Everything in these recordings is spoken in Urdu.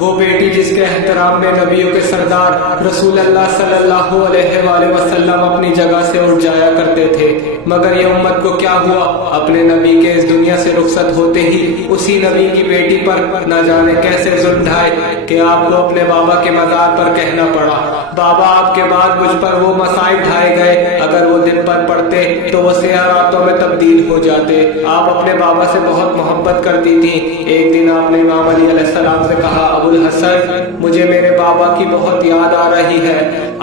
وہ بیٹی جس کے احترام میں نبیوں کے سردار رسول اللہ صلی اللہ علیہ وآلہ وسلم اپنی جگہ سے اٹھ جایا کرتے تھے، مگر یہ امت کو کیا ہوا، اپنے نبی کے اس دنیا سے رخصت ہوتے ہی اسی نبی کی بیٹی پر نہ جانے کیسے ظلم ڈھائے کہ آپ کو اپنے بابا کے مزار پر کہنا پڑا، بابا آپ کے بعد مجھ پر وہ مصائب ڈھائے گئے، اگر وہ دن پر پڑتے تو وہ سیاہ راتوں میں تبدیل ہو جاتے۔ آپ اپنے بابا سے بہت محبت کرتی تھی۔ ایک دن آپ نے امام علی علیہ السلام سے کہا، ابو الحسن مجھے میرے بابا کی بہت یاد آ رہی ہے،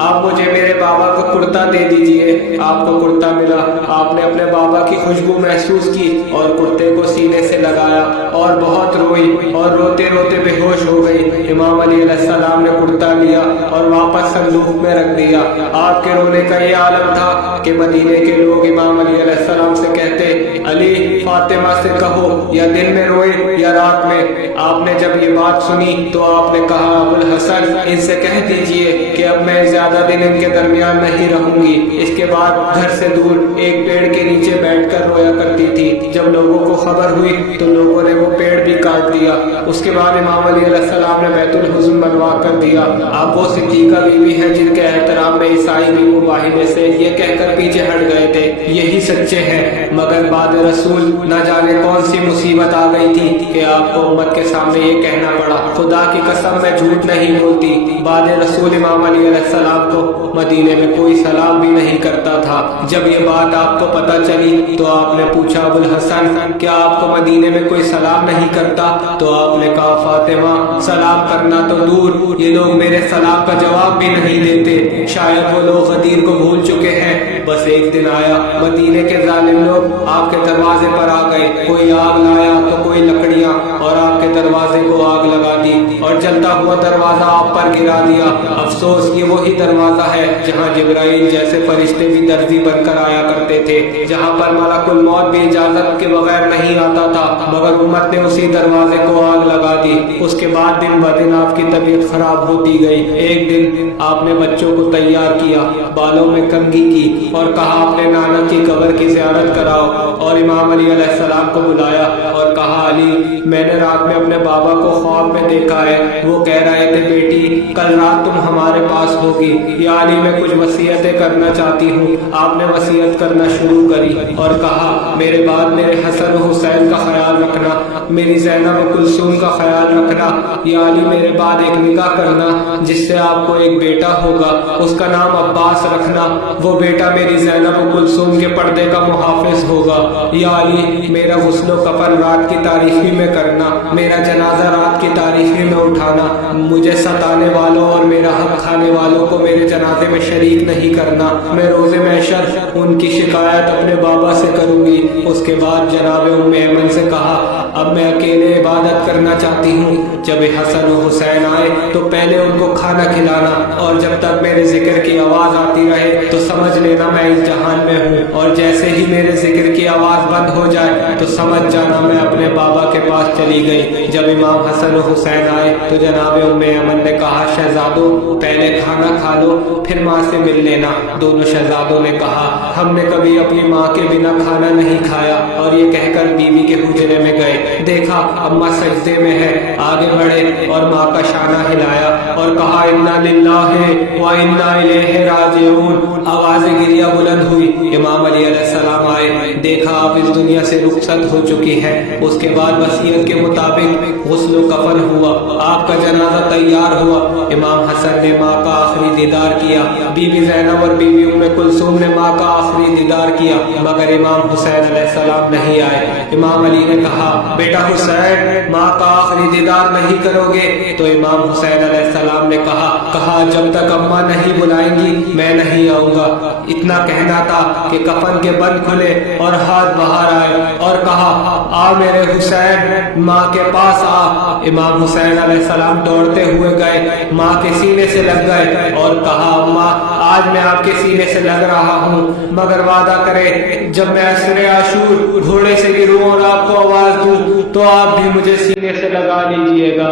آپ مجھے میرے بابا کو کرتا دے دیجئے۔ آپ کو کرتا ملا، آپ نے اپنے بابا کی خوشبو محسوس کی اور کرتے کو سینے سے لگایا اور بہت روئی اور روتے روتے بے ہوش ہو گئی۔ امام علی علیہ السلام نے کرتا لیا اور واپس صندوق میں رکھ دیا۔ آپ کے رونے کا یہ عالم تھا کہ مدینے کے لوگ امام علی علیہ السلام سے کہتے، علی فاطمہ سے کہو یا دن میں روئے یا رات میں۔ آپ نے جب یہ بات سنی تو آپ نے کہا، ابو الحسن ان سے کہہ دیجئے کہ اب میں زیادہ دن ان کے درمیان نہیں رہوں گی۔ اس کے بعد گھر سے دور ایک پیڑ کے نیچے بیٹھ کر رویا کرتی تھی۔ جب لوگوں کو خبر ہوئی تو لوگوں نے وہ پیڑ بھی کاٹ دیا۔ اس کے بعد امام علی علیہ السلام نے بیت الحزن بنوا کر دیا۔ آپ وہ صدیقہ بیوی ہیں جن کے احترام میں عیسائی بھی مباہنے سے یہ کہہ کر پیچھے ہٹ گئے تھے، یہی سچے ہیں، مگر بعد رسول نہ جانے کون سی مصیبت آ گئی تھی کہ آپ کو امت کے سامنے یہ کہنا پڑا۔ خدا کی قسم میں جھوٹ نہیں بولتی، بعد رسول امام علی علیہ السلام کو مدینے میں کوئی سلام بھی نہیں کرتا تھا۔ جب یہ بات آپ کو پتہ چلی تو آپ نے پوچھا، ابو الحسن کیا آپ کو مدینے میں کوئی سلام نہیں کرتا؟ تو آپ نے کہا، فاطمہ سلام کرنا تو دور، یہ لوگ میرے سلام کا جواب بھی نہیں دیتے، شاید وہ لوگ غدیر کو بھول چکے ہیں۔ بس ایک دن آیا، مدینے کے ظالم لوگ آپ کے دروازے پر آ گئے، کوئی آگ لایا تو کوئی لکڑیاں، اور آپ کے دروازے کو آگ لگا دی اور جلتا ہوا دروازہ آپ پر گرا دیا۔ افسوس یہ وہی دروازہ ہے جہاں جبرائیل جیسے فرشتے بھی درزی بن کر آیا کرتے تھے، جہاں پر ملک الموت بھی اجازت کے بغیر نہیں آتا تھا، مگر امت نے اسی دروازے کو آگ لگا دی۔ اس کے بعد دن بدن آپ کی طبیعت خراب ہوتی گئی۔ ایک دن آپ نے بچوں کو تیار کیا، بالوں میں کنگھی کی اور کہا اپنے نانا کی قبر کی زیارت کراؤ، اور امام علی علیہ السلام کو بلایا اور کہا، علی میں نے رات میں اپنے بابا کو خواب میں دیکھا ہے، وہ کہہ رہے تھے بیٹی کل رات تم ہمارے پاس ہوگی، یا علی میں کچھ وصیتیں کرنا چاہتی ہوں۔ آپ نے وصیت کرنا شروع کری اور کہا، میرے بعد میرے حسن و حسین کا خیال رکھنا، میری زینب و کلثوم کا خیال رکھنا، یا علی میرے بعد ایک نکاح کرنا جس سے آپ کو ایک بیٹا ہوگا، اس کا نام عباس رکھنا، وہ بیٹا میری زینب و کلثوم کے پردے کا محافظ ہوگا، یا علی میرا غسل و کفن رات کی تاریخی میں کرنا، میرا جنازہ رات کی تاریخی میں اٹھانا، مجھے ستانے والوں اور میرا حق کھانے والوں کو میرے جنازے میں شریک نہیں کرنا، میں روز محشر ان کی شکایت اپنے بابا سے کروں گی۔ اس کے بعد جناب ام ایمن سے کہا، اب میں اکیلے عبادت کرنا چاہتی ہوں، جب حسن و حسین آئے تو پہلے ان کو کھانا کھلانا، اور جب تک میرے ذکر کی آواز آتی رہے تو سمجھ لینا میں اس جہان میں ہوں، اور جیسے ہی میرے ذکر کی آواز بند ہو جائے تو سمجھ جانا میں اپنے بابا کے پاس چلی گئی۔ جب امام حسن و حسین آئے تو جناب ام ایمن نے کہا، شہزادو پہلے کھانا کھا لو پھر ماں سے مل لینا۔ دونوں شہزادوں نے کہا، ہم نے کبھی اپنی ماں کے بنا کھانا نہیں کھایا، اور یہ کہہ کر بیوی کے حجرے میں گئے، دیکھا اماں سجدے میں ہے، آگے بڑھے اور ماں کا شانہ ہلایا اور کہا، انا للہ و انا الیہ راجعون۔ آواز گریہ بلند ہوئی، امام علی علیہ السلام آئے، دیکھا آپ اس دنیا سے رخصت ہو چکی ہیں۔ اس کے بعد وصیت کے مطابق غسل و کفن ہوا، آپ کا جنازہ تیار ہوا، امام حسن نے ماں کا آخری دیدار کیا، بی بی زینب اور بی بی ام کلثوم نے ماں کا آخری دیدار کیا، مگر امام حسین علیہ السلام نہیں آئے۔ امام علی نے کہا، بیٹا حسین ماں کا آخری دیدار نہیں کرو گے؟ تو امام حسین علیہ السلام نے کہا جب تک اماں نہیں بلائیں گی میں نہیں آؤں گا۔ اتنا کہنا تھا کہ کفن کے بند کھلے اور ہاتھ باہر آئے اور کہا، آ میرے حسین ماں کے پاس آ۔ امام حسین علیہ السلام دوڑتے ہوئے گئے، ماں کے سینے سے لگ گئے اور کہا، اماں آج میں آپ کے سینے سے لگ رہا ہوں، مگر وعدہ کرے جب میں عصر عاشور گھوڑے سے گروں اور آپ کو آواز دوں تو آپ بھی مجھے سینے سے لگا لیجئے گا۔